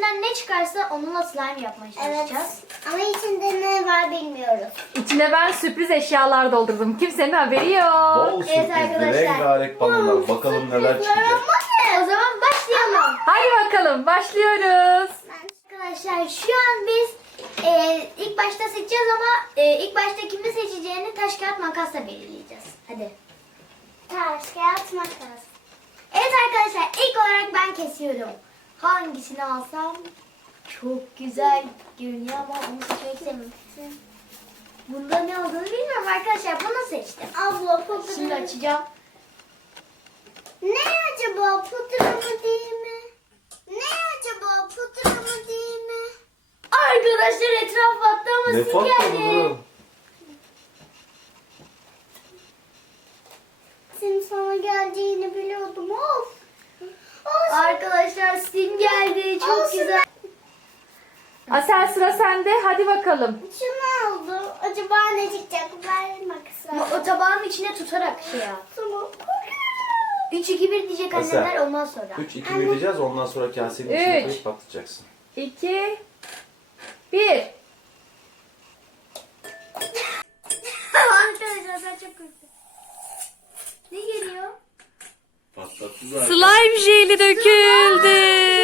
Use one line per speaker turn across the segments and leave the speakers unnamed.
içinden ne çıkarsa onunla slime yapmaya çalışacağız.
Ama içinde ne var bilmiyoruz.
İçine ben sürpriz eşyalar doldurdum. Kimsenin haberi yok.
Bol sürprizli
arkadaşlar.
rengarenk balonlar. Bakalım neler çıkacak.
O zaman başlayalım.
Hadi bakalım başlıyoruz.
Arkadaşlar şu an biz ilk başta seçeceğiz ama ilk başta kimi seçeceğini taş kağıt makasla belirleyeceğiz. Hadi.
Taş, kağıt, makas.
Evet arkadaşlar ilk olarak ben kesiyorum. Hangisini alsam çok güzel görünüyor ama onu seçmek istemiyorum. Bunda ne olduğunu bilmiyorum arkadaşlar. Bunu seçtim.
Abla pudra.
Şimdi açacağım.
Ne acaba, pudra mı değil mi? Ne acaba, pudra mı değil mi?
Arkadaşlar etraf battı ama
Ne
sim
patladı
geldi.
Duru?
Senin sana geleceğini biliyordum. Of.
Arkadaşlar sim geldi. Çok
Olsun.
güzel.
Asel sıra sende. Hadi bakalım.
Şunu aldım. Acaba ne çıkacak? Ver makası.
O tabağın içine tutarak şey yap.
Tamam.
3 2 1 diyecek
Asel.
anneler ondan sonra.
3 2 vereceğiz. Ondan sonra kasenin içine
Üç.
koyup patlatacaksın.
2 1.
Arkadaşlar ben çok korktum. Ne geliyor?
Patlattı zaten.
Slime jeli döküldü.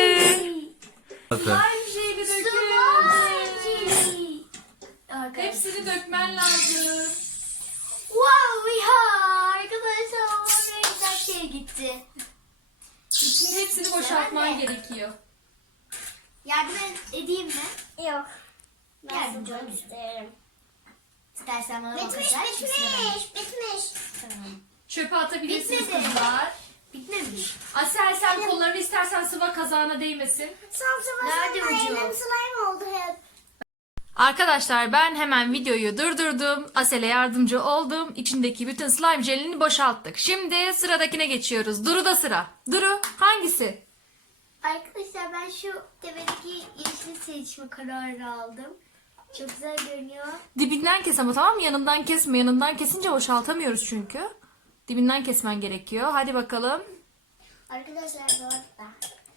Slime jeli döküldü.
Hepsini dökmen lazım.
Wow ya arkadaşlar o renkler şey gitti.
Hepsini boşaltman gerekiyor.
Yardım edeyim mi?
Yok.
Yardımcı
çok
olayım.
isterim.
İstersen bana
Bitmiş,
bakacak.
bitmiş.
Tamam.
Çöpe atabilirsiniz
Bitmedi.
kızlar.
Bitmemiş.
Asel sen kollarını istersen sıva kazağına değmesin.
Nerede ucu?
Benim slime oldu hep.
Arkadaşlar ben hemen videoyu durdurdum. Asel'e yardımcı oldum. İçindeki bütün slime jelini boşalttık. Şimdi sıradakine geçiyoruz. Duru'da sıra. Duru hangisi?
Arkadaşlar ben şu tepedeki yeşil seçme kararı aldım. Çok güzel görünüyor.
Dibinden kes ama tamam mı? Yanından kesme. Yanından kesince boşaltamıyoruz çünkü. Dibinden kesmen gerekiyor. Hadi bakalım.
Arkadaşlar bu arada.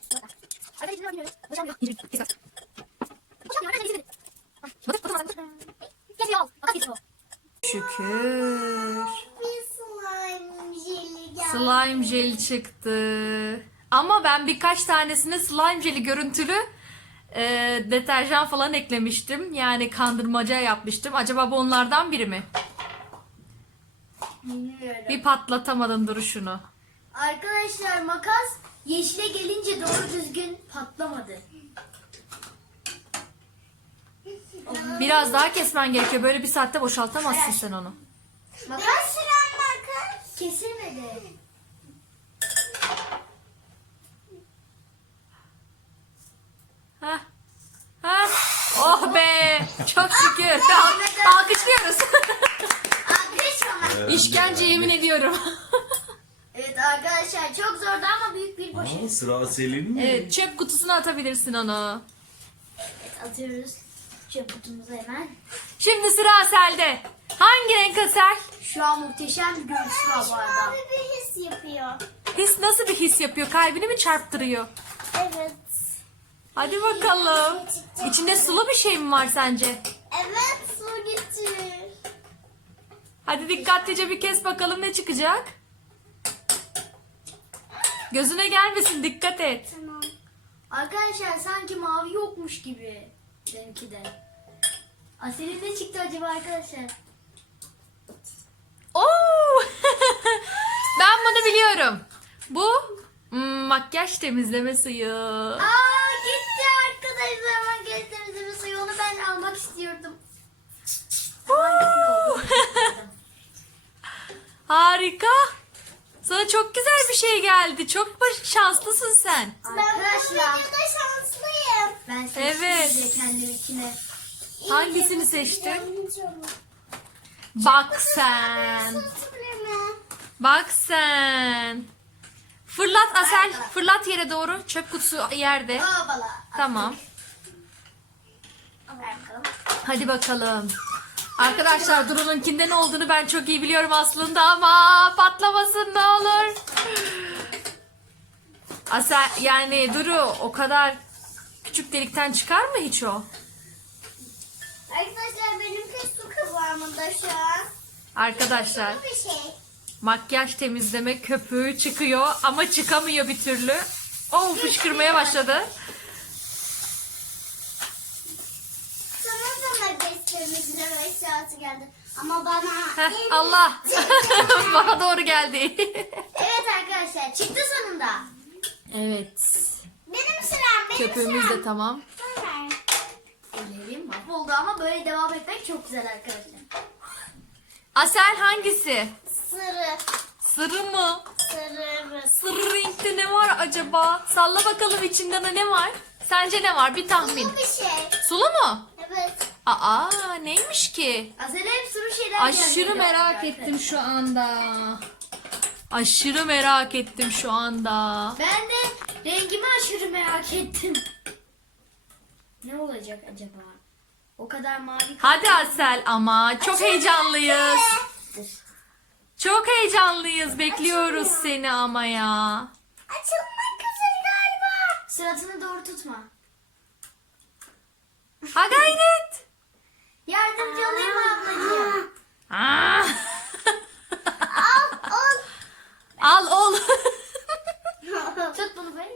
Şükür.
Bir slime jeli geldi.
Slime jel çıktı. Ama ben birkaç tanesine slime jeli görüntülü deterjan falan eklemiştim. Yani kandırmaca yapmıştım. Acaba bu onlardan biri mi?
Bilmiyorum.
Bir patlatamadın duruşunu.
Arkadaşlar makas yeşile gelince doğru düzgün patlamadı.
Biraz daha kesmen gerekiyor. Böyle bir saatte boşaltamazsın sen onu.
Makas
Sıram makas.
kesilmedi.
Hah. Hah. Oh be. Çok şükür. Alkışlıyoruz.
Arkadaşlar.
İşkence yemin ediyorum.
Evet arkadaşlar çok zordu ama büyük bir poşet.
Sıra Selin mi?
Evet, çöp kutusuna atabilirsin onu.
Atıyoruz çöp kutumuza hemen.
Şimdi sıra Asel'de. Hangi renk Asel?
Şu an muhteşem bir görüntüsü var bu arada.
Abi bir his yapıyor.
Nasıl bir his yapıyor? Kalbini mi çarptırıyor?
Evet.
Hadi bakalım. İçinde sulu bir şey mi var sence?
Evet, su getir.
Hadi dikkatlice bir kes bakalım ne çıkacak. Gözüne gelmesin, dikkat et.
Tamam.
Arkadaşlar sanki mavi yokmuş gibi. Benimki de. Asel'in ne çıktı acaba arkadaşlar?
Oo! Ben bunu biliyorum. Bu makyaj temizleme suyu.
Aa gitti arkadaşlar. Ben gezdiğimizde suyu onu ben almak istiyordum.
Harika. Sana çok güzel bir şey geldi. Çok şanslısın sen.
Ben bu
Arkadaşlar
videoda şanslıyım.
ben seçtim
Evet.
size kendimkine.
Hangisini seçtin?
Yardımcı olun.
Bak sen.
Su süpürme.
Bak sen. Fırlat Asel. Fırlat yere doğru. Çöp kutusu yerde.
Bala.
Tamam.
Ver bakalım.
Hadi bakalım. Arkadaşlar Duru'nunkinde ne olduğunu ben çok iyi biliyorum aslında ama patlamasın ne olur. Asel yani Duru o kadar küçük delikten çıkar mı hiç o?
Arkadaşlar benimki su kıvamında şu an.
Arkadaşlar
Bu bir şey.
makyaj temizleme köpüğü çıkıyor ama çıkamıyor bir türlü. Oh, fışkırmaya başladı.
Sana da beslemizle eşyası geldi. Ama bana...
Heh, Allah. Bana doğru geldi.
Evet arkadaşlar çıktı sonunda.
Evet.
Benim sıram.
Köpüğümüz de tamam.
Ellerim mahvoldu ama böyle devam etmek çok güzel arkadaşlar.
Asel hangisi?
Sarı.
Sarı mı?
Sarı.
Sarı renkte ne var acaba? Salla bakalım, içinde ne var? Sence ne var? Bir tahmin.
Bu bir şey.
Sulu mu?
Evet.
Aa, neymiş ki?
Aslında hep sürü şeyler
Aşırı
gelmeye
merak
başladı
ettim şu anda. Aşırı merak ettim şu anda.
Ben de rengimi aşırı merak ettim. Ne olacak acaba? O kadar mavi.
Hadi Asel, ama çok heyecanlıyız. Çok heyecanlıyız. Bekliyoruz seni ama ya.
Açılmak üzere galiba.
Suratını doğru tutma.
Ha gayret.
Yardımcı olayım ablacığım.
Aa.
Al.
Al ol.
Tut bunu böyle.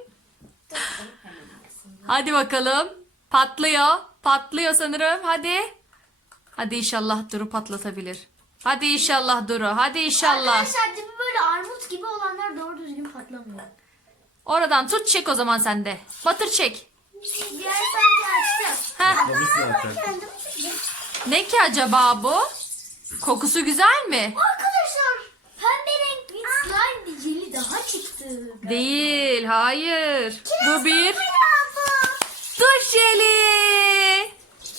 Hadi bakalım. Patlıyor. Patlıyor sanırım. Hadi. Hadi inşallah Duru patlatabilir. Hadi inşallah Duru. Hadi inşallah.
Arkadaşlar dibi böyle armut gibi olanlar doğru düzgün patlamıyor.
Oradan tut, çek o zaman sen de. Batır, çek.
Diğer sanki açtı.
Heh.
Patlamış zaten.
Kendim çekeceğim.
Ne ki acaba bu? Kokusu güzel mi?
Arkadaşlar pembe renk bir slime jeli daha çıktı.
Değil. Hayır. Bu bir
Bu.
duş jeli.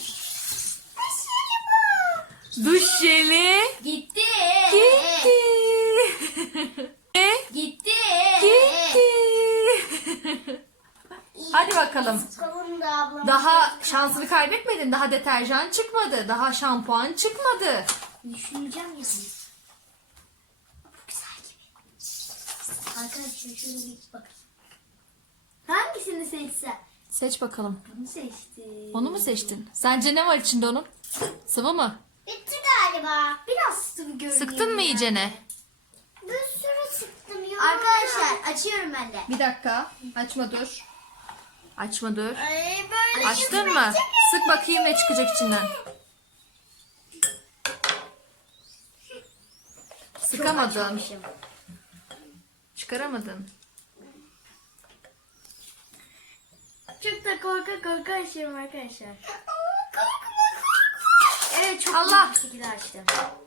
Duş jeli.
Gitti.
Gitti.
Gitti.
Gitti. Hadi bakalım.
Kavun da ablam.
Daha şansını kaybetmedin. Daha deterjan çıkmadı. Daha şampuan çıkmadı.
Düşüneceğim yani. Bu güzel gibi. Arkadaşlar şöyle bir bakın. Hangisini seçsem?
Seç bakalım.
Bunu seçtim.
Onu mu seçtin? Sence ne var içinde onun? Sıvı mı?
Bitti galiba.
Biraz sıvı görünüyor.
Sıktın mı iyicene?
Bir sürü sıktım. ya.
Arkadaşlar açıyorum ben de.
Bir dakika. Açma dur. Açma dur.
Ay böyle
Açtın mı? Sık bakayım ne çıkacak içinden. Sıkamadın.
Açmamışım.
Çıkaramadın.
Çok da korka açıyorum arkadaşlar. Evet çok
Allah.
büyük bir şekilde açtım.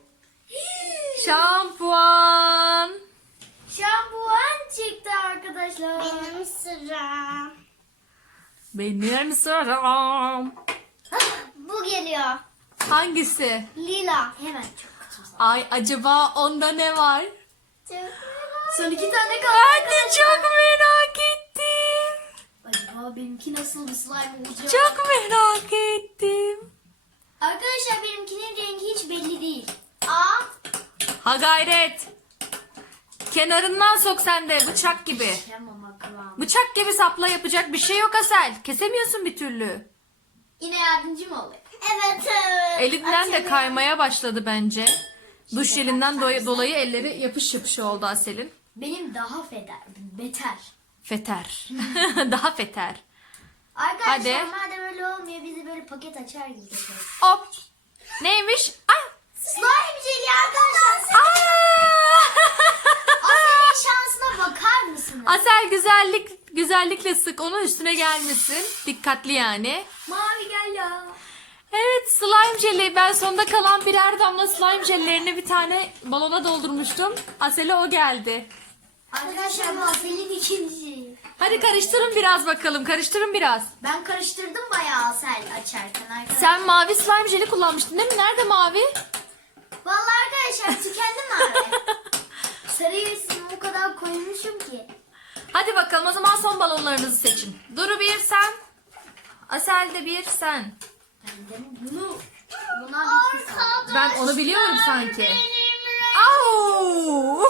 Şampuan.
Şampuan çıktı arkadaşlar.
benim sıram.
Benim sıram.
Bu geliyor.
Hangisi?
Lila.
Hemen çok.
Ay, acaba onda ne var?
Çok merak.
Son 2 tane kaldı.
Ben de çok merak ettim.
Acaba benimki nasıl bir slime olacak?
Çok merak ettim.
Arkadaşlar benimkinin rengi hiç belli değil.
Aa.
Ha gayret. Kenarından sok sen de, bıçak gibi.
Tamam kıvam.
Bıçak gibi sapla, yapacak bir şey yok Asel. Kesemiyorsun bir türlü.
Yine yardımcı mı oluyor?
Evet.
Elinden de kaymaya başladı bence. Duş jelinden dolayı elleri yapış yapış oldu Asel'in.
Benim daha beter.
Feter. Daha feter.
Arkadaşlar
Hadi.
madem öyle olmuyor bizi böyle paket açar gibi yapıyoruz.
Hop. Neymiş? Ah.
Slime jeli arkadaşlar.
Aa!
Asel'in şansına bakar mısınız?
Asel güzellikle sık, onun üstüne gelmesin. Dikkatli yani.
Mavi gel ya.
Evet, slime jeli. Ben sonda kalan birer damla slime jellerini bir tane balona doldurmuştum. Asel'e o geldi.
Arkadaşlar bu Asel'in ikinci.
Hadi karıştırın biraz bakalım. Karıştırın biraz.
Ben karıştırdım bayağı Asel açarken arkadaşlar.
Sen mavi slime jeli kullanmıştın değil mi? Nerede mavi?
Vallahi arkadaşlar tükendi mavi. Sarıyı o kadar koymuşum ki.
Hadi bakalım, o zaman son balonlarınızı seçin. Duru bir sen. Asel de bir sen.
Ben de buna bir kız
Ben onu biliyorum sanki.
Benim
Au!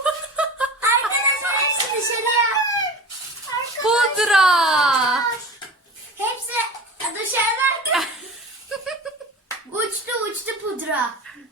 Arkadaşlar hepsi dışarıya.
Pudra.
uçtu pudra.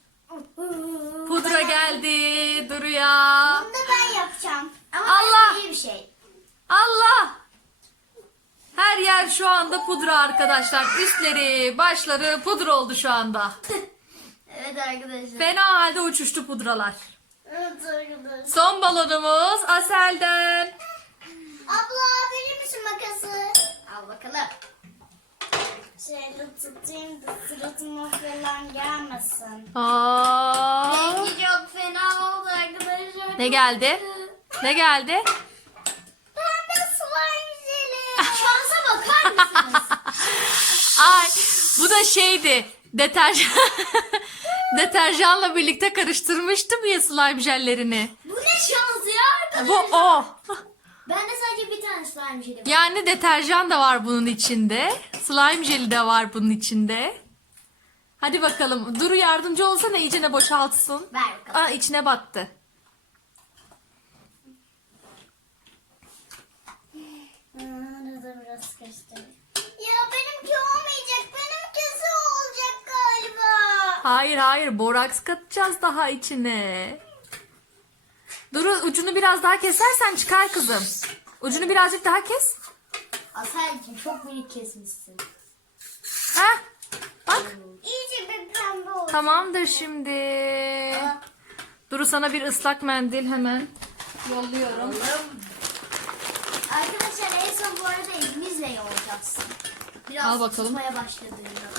Pudra geldi Duru'ya.
Bunu da ben yapacağım.
Ama
Allah!
iyi bir şey.
Allah! Her yer şu anda pudra arkadaşlar. Üstleri, başları pudra oldu şu anda.
Evet arkadaşlar.
Fena halde uçuştu pudralar.
Evet arkadaşlar.
Son balonumuz Asel'den.
Abla verir misin makası?
Al bakalım.
Şöyle tutayım da suratıma falan gelmesin.
Aa,
Rengi çok fena oldu arkadaşlar.
ne geldi? Ne geldi?
Pembe slime jeli.
Şansa bakar mısınız?
Ay, bu da şeydi. Deterjanla birlikte karıştırmıştım ya slime jellerini.
Bu ne şans ya
Bu
arkadaşlar.
o.
Bende sadece bir tane slime jeli var.
Yani deterjan da var bunun içinde. Slime jeli de var bunun içinde. Hadi bakalım. Duru yardımcı olsana iyicene boşaltsın.
Ver bakalım.
Aa, içine battı.
Arada biraz karıştırayım. Ya benimki olmayacak. Benimkisi olacak galiba.
Hayır hayır, boraks katacağız daha içine. Duru, ucunu biraz daha kesersen çıkar kızım. Ucunu birazcık daha kes.
Aselcim çok minik kesmişsin.
Heh, bak.
İyice bir pembe oldu.
Tamamdır şimdi. Duru, sana bir ıslak mendil hemen yolluyorum.
Arkadaşlar en son bu arada elimizle yoğuracaksın. Biraz
Al bakalım.
tutmaya başladığında.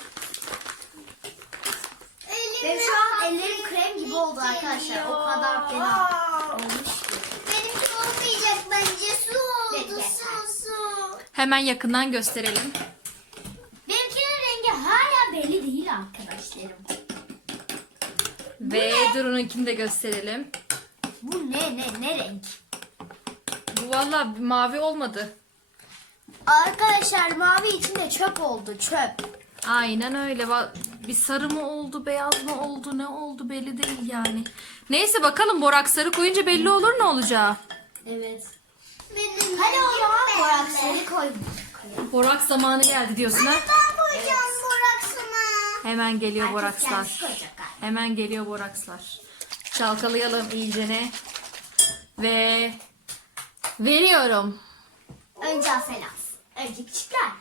Elim
Ve şu an ellerim krem gibi oldu arkadaşlar. O kadar fena olmuş ki.
Benimki olmayacak bence. Su oldu.
Bekle.
Su.
Hemen yakından gösterelim.
Benimkinin rengi hala belli değil arkadaşlarım.
Ve Duru'nunkini de gösterelim.
Bu ne renk?
Bu valla mavi olmadı.
Arkadaşlar mavi içinde çöp oldu çöp.
Aynen öyle. Bir sarı mı oldu, beyaz mı oldu, ne oldu belli değil yani. Neyse bakalım, borak sarı koyunca belli olur ne olacağı.
Evet.
Benim
Hadi o zaman
pembe.
boraksları koy.
Borak zamanı geldi diyorsun ha.
Ben koyacağım boraksına.
Hemen geliyor
Herkes
borakslar.
kendisi koyacak galiba.
Hemen geliyor borakslar. Çalkalayalım iyicene. Ve veriyorum.
Önce Aselas. Önce küçükler.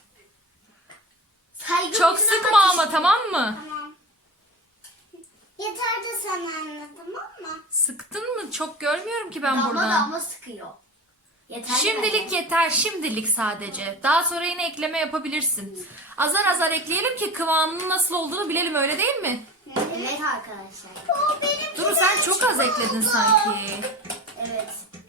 Saygı
Çok
bütün
sıkma ama, tamam mı?
Tamam. Yeter de sen anne, tamam mı?
Sıktın mı? Çok görmüyorum ki ben
Damla
buradan.
damla sıkıyor. Yeter
Şimdilik yeter, şimdilik sadece. Daha sonra yine ekleme yapabilirsin. Azar azar ekleyelim ki kıvamının nasıl olduğunu bilelim, öyle değil mi?
Evet arkadaşlar.
O benim.
Duru, sen çok az ekledin sanki.
Evet.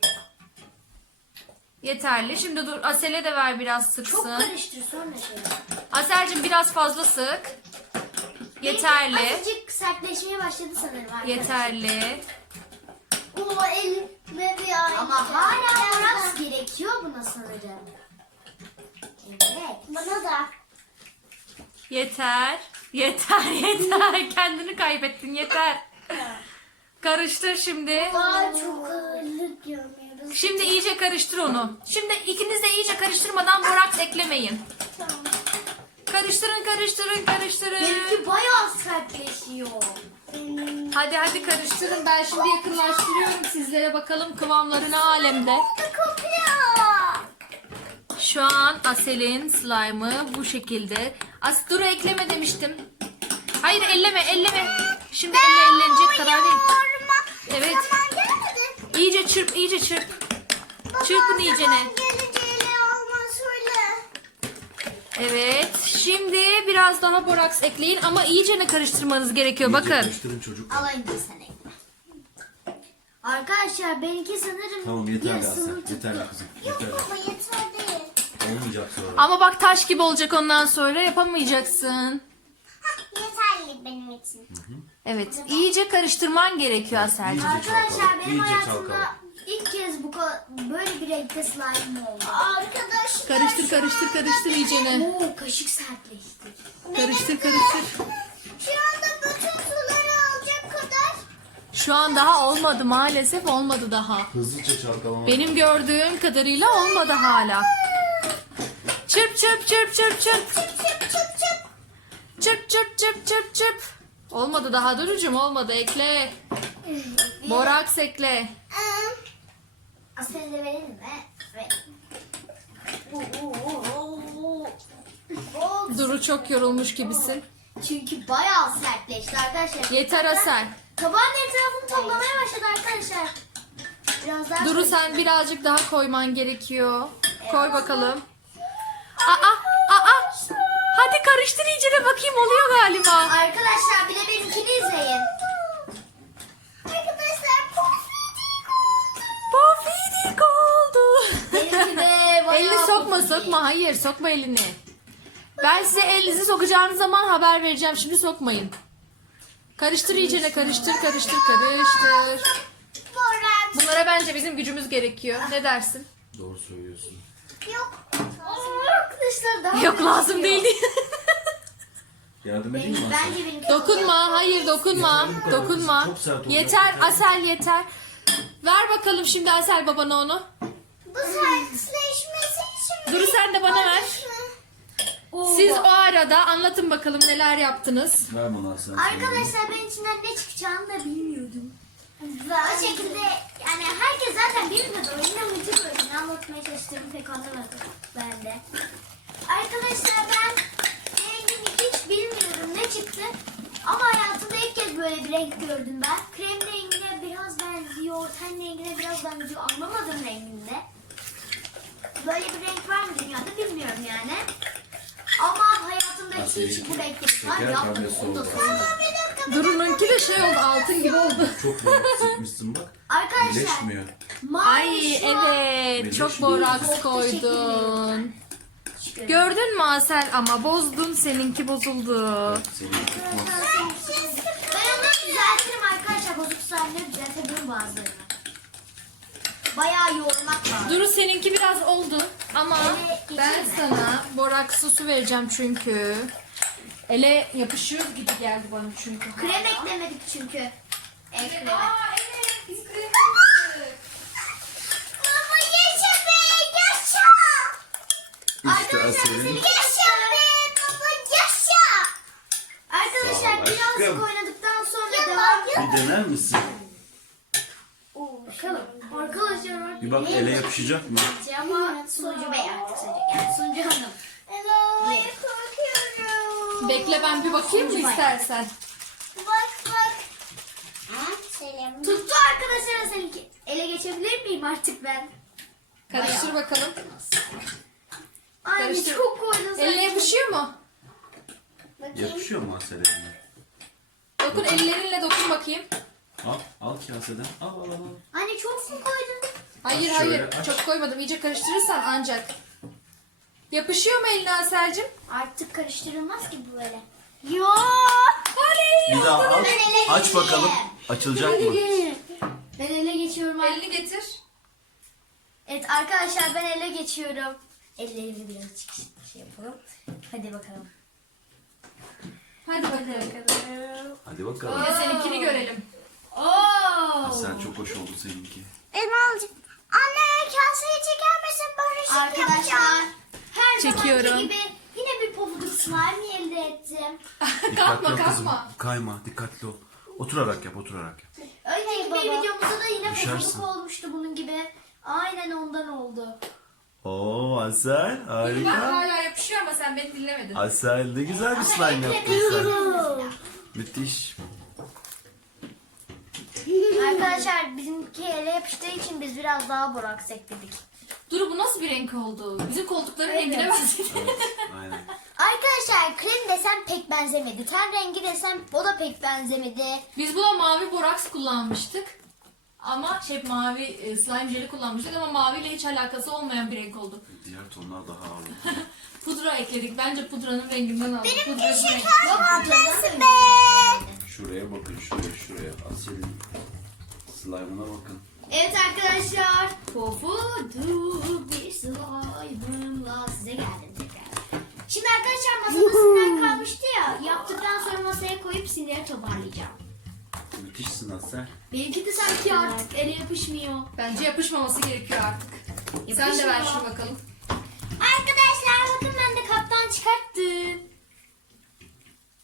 Yeterli. Şimdi dur, Asel'e de ver biraz
Çok
sıksın.
karıştır sonra şey.
Asel'cim biraz fazla sık. Yeterli.
Azıcık sertleşmeye başladı sanırım arkadaşlar.
Yeterli.
O elime bir ay.
Ama hala boraks gerekiyor buna sanırım. Evet.
Bana da.
Yeter. Yeter, yeter. Kendini kaybettin, yeter. Karıştır şimdi.
Daha çok ağırlık görmüyoruz.
Şimdi iyice karıştır onu. Şimdi ikiniz de iyice karıştırmadan boraks eklemeyin.
Tamam.
Karıştırın, karıştırın, karıştırın.
Benimki bayağı sertleşiyor.
Hadi hadi karıştırın. Ben şimdi yakınlaştırıyorum sizlere, bakalım kıvamları ne alemde.
Kopuyor.
Şu an Asel'in slime'ı bu şekilde. Duru ekleme demiştim. Hayır, elleme, elleme. Şimdi ellenecek kadar değil. Evet.
Zaman gelmedi.
İyice çırp, iyice çırp. Çırpın iyicene.
Geleceğiyle olmaz öyle.
Evet. Şimdi biraz daha boraks ekleyin ama iyicene karıştırmanız gerekiyor. Bakın.
Karıştırın çocuk.
Alayım da sen ekle. Arkadaşlar benimki sanırım
Tamam yeterli
yarısını
Asel.
tuttu.
Yeterli kızım. Yeterli.
Baba yeter değil.
Olmayacak sonra.
Ama bak, taş gibi olacak ondan sonra, yapamayacaksın.
Yeterli benim için.
Evet. iyice karıştırman gerekiyor Asel'cim.
Arkadaşlar benim
İyice
hayatımda
çalkala.
ilk kez böyle bir renkte slime oldu.
Arkadaşlar.
Karıştır, karıştır, karıştır iyicene.
Oo kaşık sertleşti.
Karıştır, karıştır.
Şu anda bütün suları alacak kadar.
Şu an daha olmadı maalesef, olmadı daha.
Hızlıca çalkalama.
Benim gördüğüm kadarıyla olmadı hala. Çırp çırp çırp çırp çırp.
Çıp çıp çıp çıp.
Çırp çırp çırp çırp çırp. Olmadı daha Duru'cum, olmadı. Ekle. Boraks ekle.
Aslında verelim mi? Verelim.
Duru çok yorulmuş gibisin.
Çünkü bayağı sertleşti arkadaşlar.
Yeter Asel.
Tabağın etrafını toplamaya başladı arkadaşlar. Biraz daha
Duru sen birazcık daha koyman gerekiyor. Koy bakalım. Aa. Hadi karıştır iyice de bakayım, oluyor galiba.
Arkadaşlar bir de benimkini izleyin.
Arkadaşlar
Pofidik oldu.
Benimki de bayağı
Elini sokma
pofidik.
sokma. Hayır, sokma elini. Ben size elinizi sokacağınız zaman haber vereceğim. Şimdi sokmayın. Karıştır iyice de, karıştır.
Borak.
Bunlara bence bizim gücümüz gerekiyor. Ne dersin?
Doğru söylüyorsun.
Yok.
Arkadaşlar daha
Yok, lazım değil.
Yardım edeyim mi Asel?
Bence benimki
Dokunma, hayır dokunma.
Yeterli bu kadar.
Dokunma.
Çok sert olacak.
Yeter
Yeter.
Asel, yeter. Ver bakalım şimdi Asel babana onu.
Bu sertleşmesi için
Duru sen de bana ver.
Oo,
Siz o arada anlatın bakalım neler yaptınız.
Ver bana Asel.
Arkadaşlar ben içinden ne çıkacağını da bilmiyordum. O şekilde yani herkes zaten bilmiyordu. Oyunun amacı böyle. Ne anlatmaya çalıştığımı pek anlamadım ben de. Arkadaşlar ben rengini hiç bilmiyorum ne çıktı. Ama hayatımda ilk kez böyle bir renk gördüm ben. Krem rengine biraz benziyor, ten rengine biraz benziyor. Anlamadım renginde. Böyle bir renk var mı dünyada bilmiyorum yani. Ama hayatımda hiç bu renkte bir
Şeker
yapmadım.
kahvesi
Onu da
oldu.
söyleyeyim.
Duru'nunki de şey oldu, altın gibi oldu.
Çok büyük sıkmışsın bak.
Arkadaşlar
Birleşmiyor.
Ay
şu an-
evet, çok
Birleşmiyor.
boraks
Çok
koydun. Gördün mü Asel, ama bozdun, seninki bozuldu.
Evet, senin tutmaz.
Ben onu düzeltirim arkadaşlar. Bozuk sahneleri düzeltebilirim bazılarını. Bayağı yoğurmak lazım.
Duru seninki biraz oldu ama
Ele
ben
geçirme.
sana boraks sosu vereceğim çünkü. Ele yapışıyor gibi geldi bana çünkü.
Krem eklemedik çünkü. Kremi.
Baba yaşa be yaşa.
İşte Asel'in
Yaşa be baba yaşa.
Arkadaşlar
Sağ ol
birazcık
aşkım.
oynadıktan sonra devam
bir dener misin?
bakalım. Arkadaşlar
Bir bak ele yapışacak mı?
ama sunucu bey artık söyleyecek. Yani sunucu hanım.
Hello, korkuyorum.
Bekle, ben bir bakayım mı istersen?
Bak. Selam.
Tuttu arkadaşlar seninki. Ele geçebilir miyim artık ben?
Karıştır bakalım.
Ay
Karıştır.
çok koydun sen.
Eline yapışıyor mu?
Yapışıyor mu Asel eline?
Dokun, ellerinle dokun bakayım.
Al kaseden. Al.
Anne çok mu koydun?
Hayır
Aç şöyle,
hayır,
aç.
çok koymadım. İyice karıştırırsan ancak. Yapışıyor mu eline Asel'cim?
Artık karıştırılmaz ki bu böyle.
Yo.
Bir daha al. Aç bakalım. Açılacak mı?
Ben ele geçiyorum.
Elini getir.
Evet arkadaşlar ben ele geçiyorum. Ellerimi birazcık şey yapalım. Hadi bakalım.
Hadi bakalım.
Hadi bakalım.
Bir de seninkini görelim.
Asel çok hoş oldu seninki.
Elma alacağım. Anne kaseyi çeker misin? Barışık
Arkadaşlar
yapacağım.
her
Çekiyorum.
zamanki gibi yine bir pofuduk slime elde ettim.
Kalkma,
ol kızım.
kalkma.
Kayma. Dikkatli ol. Oturarak yap.
Önceki bir videomuzda da yine
Düşersin.
pofuduk olmuştu bunun gibi. Aynen ondan oldu.
Oo Asel
Bak
harika.
hala yapışıyor ama sen beni dinlemedin.
Asel ne güzel bir slime yaptın sen. Müthiş.
Arkadaşlar bizimki ele yapıştığı için biz biraz daha boraks ekledik.
Duru, bu nasıl bir renk oldu? Bizim koltukların rengine benzedi.
Evet, aynen.
Arkadaşlar krem desem pek benzemedi. Ten rengi desem o da pek benzemedi.
Biz buna mavi boraks kullanmıştık. Ama mavi slime jeli kullanmıştık ama maviyle hiç alakası olmayan bir renk oldu.
Diğer tonlar daha ağır.
Pudra ekledik. Bence pudranın renginden aldık. Pudra bu renk.
Şuraya bakın şuraya. Asel'in slime'ına bakın.
Evet arkadaşlar. Pofuduk bir slime'ımla size geldim tekrar. Şimdi arkadaşlar masada sinir kalmıştı ya. Yaptıktan sonra masaya koyup siniri toparlayacağım.
Müthişsin Asel.
Benimki de sanki artık ele yapışmıyor.
Bence yapışmaması gerekiyor artık. Sen de ver şunu bakalım.
Arkadaşlar bakın ben de kaptan çıkarttım.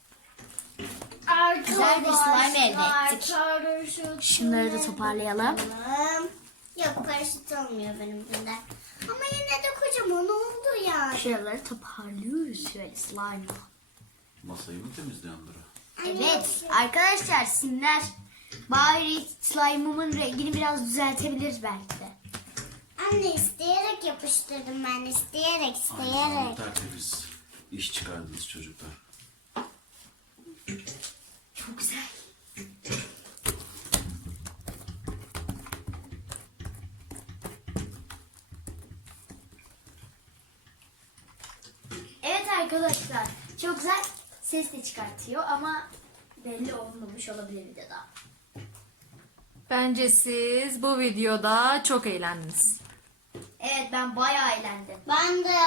güzel bir slime elde ettik. Şunları da toparlayalım.
Yok paraşüt olmuyor benim bundan. Ama yine de kocaman oldu yani.
Şuraları toparlıyoruz şöyle slime'la.
Masayı mı temizliyorsun Duru?
Evet arkadaşlar simler. Bari slime'ımın rengini biraz düzeltebiliriz belki de.
Anne isteyerek yapıştırdım ben. İsteyerek
Aynı zamanda
isteyerek.
tertemiz iş çıkardınız çocuklar.
Çok güzel. Evet arkadaşlar çok güzel ses de çıkartıyor ama belli olmamış olabilir videoda.
Bence siz bu videoda çok eğlendiniz.
Evet ben bayağı eğlendim.
Ben de.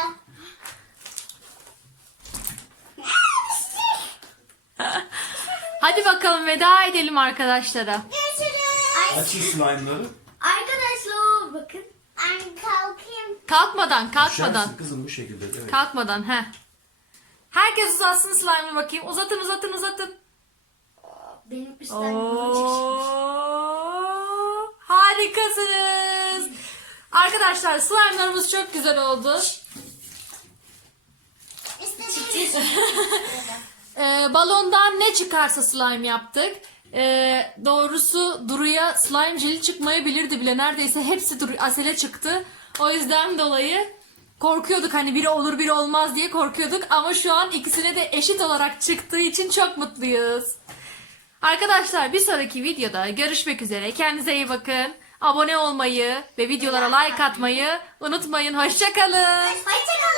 Hadi bakalım veda edelim arkadaşlara.
Görüşürüz.
Açın slime'ları.
Arkadaşlar bakın.
Anne kalkayım.
Kalkmadan.
Düşersin kızım bu şekilde. Evet.
Kalkmadan he. Herkes uzatsın slime'ı bakayım. Uzatın.
Benim üstten burun çıkmış.
Oo, harikasınız. Arkadaşlar slime'larımız çok güzel oldu.
İstediğim.
Balondan ne çıkarsa slime yaptık. Doğrusu Duru'ya slime jeli çıkmayabilirdi bile. Neredeyse hepsi Asel'e çıktı. O yüzden dolayı korkuyorduk hani biri olur biri olmaz diye korkuyorduk. Ama şu an ikisine de eşit olarak çıktığı için çok mutluyuz. Arkadaşlar bir sonraki videoda görüşmek üzere. Kendinize iyi bakın. Abone olmayı ve videolara like atmayı unutmayın. Hoşça kalın.
Hoşçakalın.